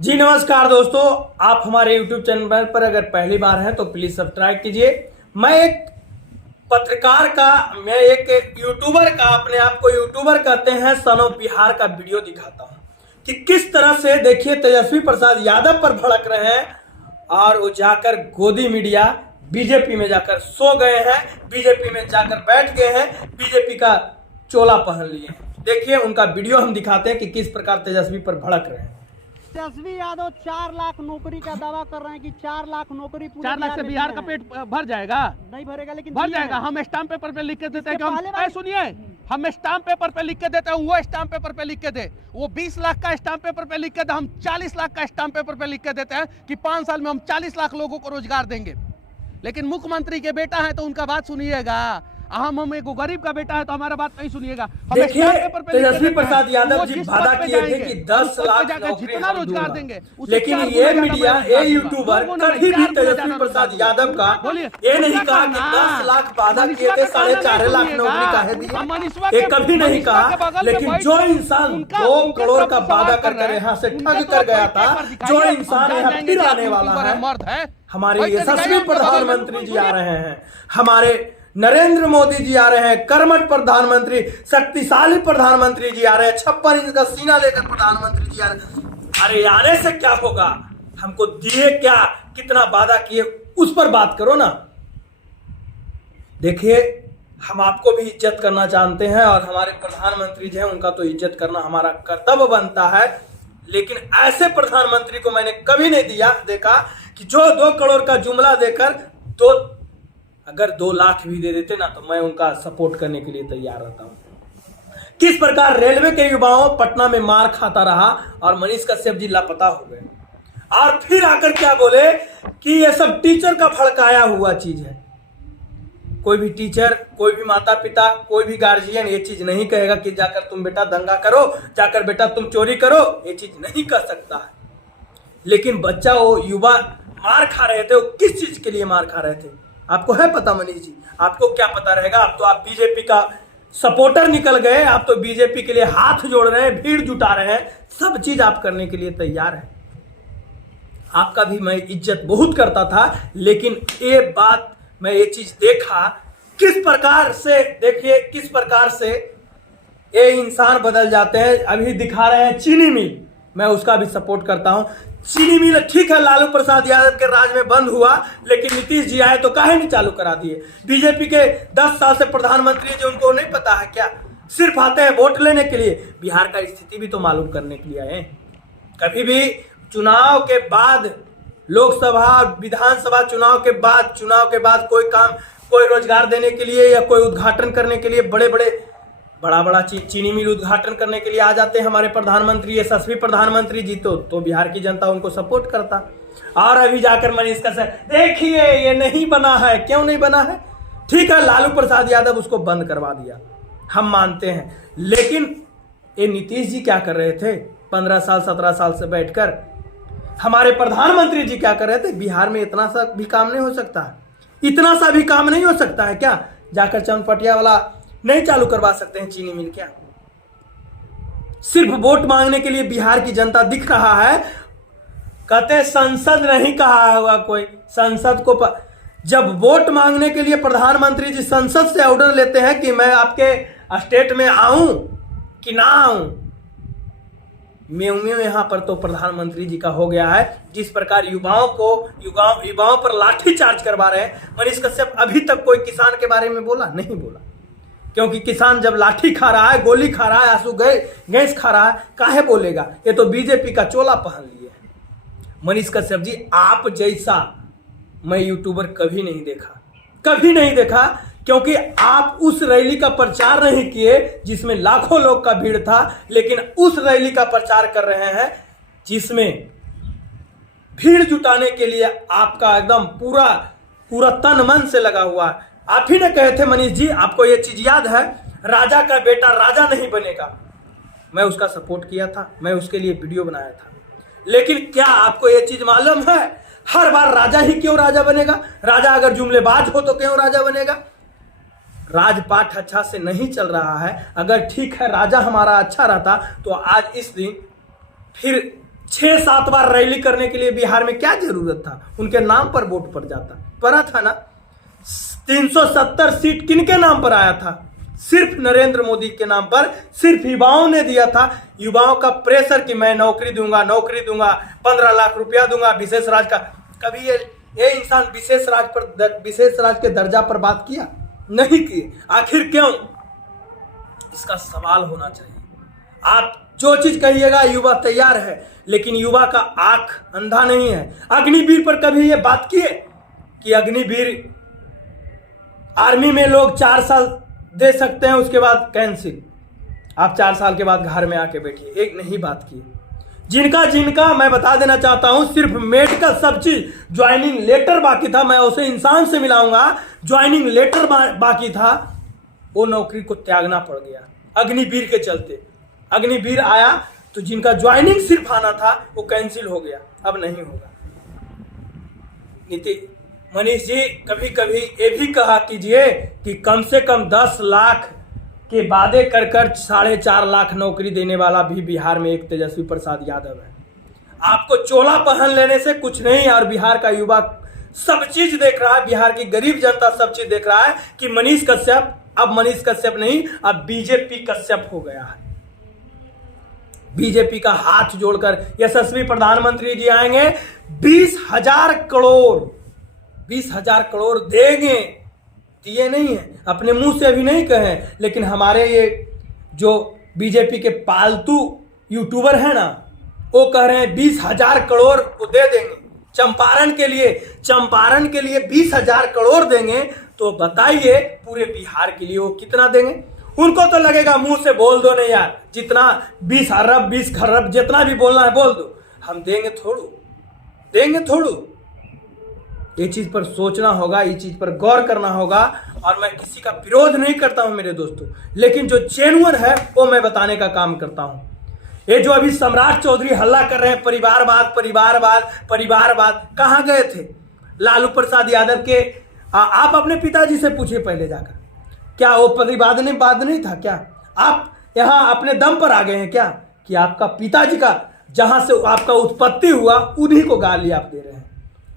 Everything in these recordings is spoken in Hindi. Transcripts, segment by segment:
जी नमस्कार दोस्तों, आप हमारे YouTube चैनल पर अगर पहली बार हैं तो प्लीज सब्सक्राइब कीजिए। मैं एक पत्रकार का, मैं एक यूट्यूबर का, अपने आप को यूट्यूबर कहते हैं, सन ऑफ बिहार का वीडियो दिखाता हूं कि किस तरह से देखिए तेजस्वी प्रसाद यादव पर भड़क रहे हैं और वो जाकर गोदी मीडिया बीजेपी में जाकर सो गए हैं, बीजेपी में जाकर बैठ गए हैं, बीजेपी का चोला पहन लिए हैं। देखिए उनका वीडियो हम दिखाते हैं कि किस प्रकार तेजस्वी पर भड़क रहे हैं। तेजस्वी यादव 4 लाख नौकरी का दावा कर रहे हैं कि 4 लाख नौकरी पूरे 4 लाख से बिहार का पेट भर जाएगा। नहीं भरेगा, लेकिन भर जाएगा। हम स्टाम्प पेपर पे लिख के देते हैं कि पहले हम सुनिए, हम स्टाम्प पेपर पे लिख के देते हैं, वो स्टाम्प पेपर पे लिख के दे, वो 20 लाख का स्टाम्प पेपर पे लिख के दे, हम 40 लाख का स्टाम्प पेपर पे लिख के देते हैं कि 5 साल में हम 40 लाख लोगों को रोजगार देंगे। लेकिन मुख्यमंत्री के बेटा है तो उनका बात सुनिएगा। हम एक गरीब का बेटा है तो हमारा बात नहीं सुनिएगा। देखिए तेजस्वी प्रसाद यादव जी वादा किए थे कि 10 लाख जितना रोजगार देंगे, लेकिन ये मीडिया, ये यूट्यूबर कभी भी तेजस्वी प्रसाद यादव का ये नहीं कहा कि 10 लाख वादा किए थे, 4.5 लाख नौकरी काहे दिए, ये कभी नहीं कहा। लेकिन जो इंसान 2 करोड़ का वादा कर यहाँ से ठग कर गया था, जो इंसान यहाँ फिर आने वाला है, हमारे यशस्वी प्रधानमंत्री जी आ रहे हैं, हमारे नरेंद्र मोदी जी आ रहे हैं, कर्मठ प्रधानमंत्री, शक्तिशाली प्रधानमंत्री जी आ रहे हैं, 56 इंच का सीना लेकर प्रधानमंत्री जी आ रहे हैं। अरे आने से क्या होगा, हमको दिए क्या, कितना वादा किए, उस पर बात करो ना। देखिए हम आपको भी इज्जत करना जानते हैं और हमारे प्रधानमंत्री जी हैं, उनका तो इज्जत करना हमारा कर्तव्य बनता है। लेकिन ऐसे प्रधानमंत्री को मैंने कभी नहीं देखा कि जो 2 करोड़ का जुमला देकर अगर 2 लाख भी दे देते ना तो मैं उनका सपोर्ट करने के लिए तैयार रहता हूं। किस प्रकार रेलवे के युवाओं पटना में मार खाता रहा और मनीष कश्यप जी लापता हो गए और फिर आकर क्या बोले कि ये सब टीचर का भड़काया हुआ चीज है। कोई भी टीचर, कोई भी माता पिता, कोई भी गार्जियन ये चीज नहीं कहेगा कि जाकर तुम बेटा दंगा करो, जाकर बेटा तुम चोरी करो, ये चीज नहीं कर सकता है। लेकिन बच्चा, वो युवा मार खा रहे थे, वो किस चीज के लिए मार खा रहे थे आपको है पता मनीष जी? आपको क्या पता रहेगा? अब तो आप बीजेपी का सपोर्टर निकल गए, आप तो बीजेपी के लिए हाथ जोड़ रहे हैं, भीड़ जुटा रहे हैं, सब चीज आप करने के लिए तैयार है। आपका भी मैं इज्जत बहुत करता था, लेकिन ये बात, मैं ये चीज देखा किस प्रकार से, देखिए किस प्रकार से ये इंसान बदल जाते हैं। अभी दिखा रहे हैं चीनी मिल, मैं उसका भी सपोर्ट करता हूं। चीनी मिल ठीक है, लालू प्रसाद यादव के राज में बंद हुआ, लेकिन नीतीश जी आए तो काहे नहीं चालू करा दिए? बीजेपी के 10 साल से प्रधानमंत्री जी, उनको नहीं पता है क्या? सिर्फ आते हैं वोट लेने के लिए, बिहार का स्थिति भी तो मालूम करने के लिए आए। कभी भी चुनाव के बाद, लोकसभा विधानसभा चुनाव के बाद कोई काम, कोई रोजगार देने के लिए या कोई उद्घाटन करने के लिए बड़ा चीनी मिल उद्घाटन करने के लिए आ जाते हैं हमारे प्रधानमंत्री, यशस्वी प्रधानमंत्री जी। तो बिहार की जनता उनको सपोर्ट करता। और अभी जाकर मनीष कश्यप, देखिए ये नहीं बना है, क्यों नहीं बना है? ठीक है, लालू प्रसाद यादव उसको बंद करवा दिया, हम मानते हैं। लेकिन ये नीतीश जी क्या कर रहे थे 15 साल 17 साल से बैठकर? हमारे प्रधानमंत्री जी क्या कर रहे थे? बिहार में इतना सा भी काम नहीं हो सकता है, इतना सा भी काम नहीं हो सकता है क्या? जाकर चनपटिया वाला नहीं चालू करवा सकते हैं चीनी मिल क्या? सिर्फ वोट मांगने के लिए बिहार की जनता दिख रहा है। कहते हैं संसद नहीं कहा होगा कोई, संसद को जब वोट मांगने के लिए प्रधानमंत्री जी संसद से ऑर्डर लेते हैं कि मैं आपके स्टेट में आऊं कि ना आऊं, म्यों यहां पर तो प्रधानमंत्री जी का हो गया है। जिस प्रकार युवाओं पर लाठी चार्ज करवा रहे हैं, मनीष कश्यप अभी तक कोई किसान के बारे में बोला नहीं बोला, क्योंकि किसान जब लाठी खा रहा है, गोली खा रहा है, आंसू गैस खा रहा है, काहे बोलेगा? ये तो बीजेपी का चोला पहन लिए है। मनीष कश्यप जी, आप जैसा मैं यूट्यूबर कभी नहीं देखा, क्योंकि आप उस रैली का प्रचार नहीं किए जिसमें लाखों लोग का भीड़ था, लेकिन उस रैली का प्रचार कर रहे हैं जिसमें भीड़ जुटाने के लिए आपका एकदम पूरा तन मन से लगा हुआ है। आप ही ने कहे थे मनीष जी, आपको ये चीज याद है, राजा का बेटा राजा नहीं बनेगा। मैं उसका सपोर्ट किया था, मैं उसके लिए वीडियो बनाया था। लेकिन क्या आपको ये चीज मालूम है, हर बार राजा ही क्यों राजा बनेगा? राजा अगर जुमलेबाज हो तो क्यों राजा बनेगा? राजपाट अच्छा से नहीं चल रहा है। अगर ठीक है राजा हमारा अच्छा रहता तो आज इस दिन फिर 6-7 बार रैली करने के लिए बिहार में क्या जरूरत था? उनके नाम पर वोट पड़ा था ना। 370 सीट किनके नाम पर आया था? सिर्फ नरेंद्र मोदी के नाम पर, सिर्फ युवाओं ने दिया था। युवाओं का प्रेशर कि मैं नौकरी दूंगा, 15 लाख रुपया दूंगा, विशेष राज का। कभी ये इंसान विशेष राज के दर्जा पर बात किया? नहीं की। आखिर क्यों? इसका सवाल होना चाहिए। आप जो चीज कहिएगा युवा तैयार है, लेकिन युवा का आंख अंधा नहीं है। अग्निवीर पर कभी ये बात किए कि अग्निवीर आर्मी में लोग 4 साल दे सकते हैं, उसके बाद कैंसिल, आप 4 साल के बाद घर में आके बैठिए? एक नहीं बात की। जिनका मैं बता देना चाहता हूं, सिर्फ मेडिकल सब चीज, ज्वाइनिंग लेटर बाकी था, मैं उसे इंसान से मिलाऊंगा, ज्वाइनिंग लेटर बाकी था, वो नौकरी को त्यागना पड़ गया अग्निवीर के चलते। अग्निवीर आया तो जिनका ज्वाइनिंग सिर्फ आना था वो कैंसिल हो गया, अब नहीं होगा। मनीष जी, कभी कभी ये भी कहा कीजिए कि कम से कम 10 लाख के वादे कर 4.5 लाख नौकरी देने वाला भी बिहार में एक तेजस्वी प्रसाद यादव है। आपको चोला पहन लेने से कुछ नहीं, और बिहार का युवा सब चीज देख रहा है, बिहार की गरीब जनता सब चीज देख रहा है कि मनीष कश्यप अब मनीष कश्यप नहीं, अब बीजेपी कश्यप हो गया है। बीजेपी का हाथ जोड़कर यशस्वी प्रधानमंत्री जी आएंगे, 20,000 करोड़ देंगे। दिए नहीं है, अपने मुंह से अभी नहीं कहे, लेकिन हमारे ये जो बीजेपी के पालतू यूट्यूबर हैं ना, वो कह रहे हैं 20,000 करोड़ वो दे देंगे चंपारण के लिए 20,000 करोड़ देंगे। तो बताइए पूरे बिहार के लिए वो कितना देंगे? उनको तो लगेगा मुंह से बोल दो नहीं यार, जितना 20 अरब 20 खरब जितना भी बोलना है बोल दो, हम देंगे थोड़ू। ये चीज पर सोचना होगा, ये चीज पर गौर करना होगा। और मैं किसी का विरोध नहीं करता हूं मेरे दोस्तों, लेकिन जो जेन्युइन है वो मैं बताने का काम करता हूं। ये जो अभी सम्राट चौधरी हल्ला कर रहे हैं परिवारवाद, कहां गए थे लालू प्रसाद यादव के? आप अपने पिताजी से पूछिए पहले जाकर, क्या वो परिवाद नहीं था क्या? आप यहां अपने दम पर आ गए हैं क्या कि आपका पिताजी का जहां से आपका उत्पत्ति हुआ उन्हीं को गाली आप दे रहे हैं?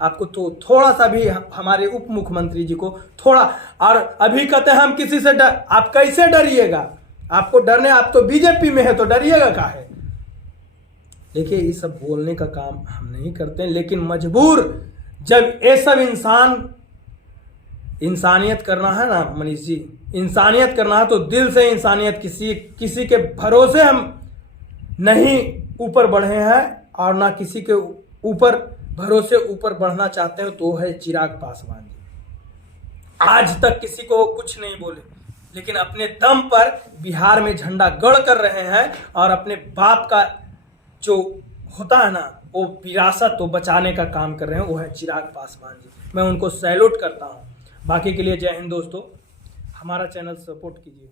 आपको तो थोड़ा सा भी हमारे उप मुख्यमंत्री जी को थोड़ा, और अभी कहते हैं हम किसी से आप कैसे डरिएगा? आपको डरने, आप तो बीजेपी में है तो डरिएगा का है? देखिए, ये सब बोलने का काम हम नहीं करते, लेकिन मजबूर जब ये सब इंसानियत करना है ना मनीष जी, इंसानियत करना है तो दिल से इंसानियत, किसी के भरोसे हम नहीं ऊपर बढ़े हैं और ना किसी के ऊपर भरोसे ऊपर बढ़ना चाहते हो, तो है चिराग पासवान जी। आज तक किसी को कुछ नहीं बोले, लेकिन अपने दम पर बिहार में झंडा गड़ कर रहे हैं और अपने बाप का जो होता है ना वो विरासत तो बचाने का काम कर रहे हैं, वो है चिराग पासवान जी। मैं उनको सैल्यूट करता हूं। बाकी के लिए जय हिंद दोस्तों, हमारा चैनल सपोर्ट कीजिए।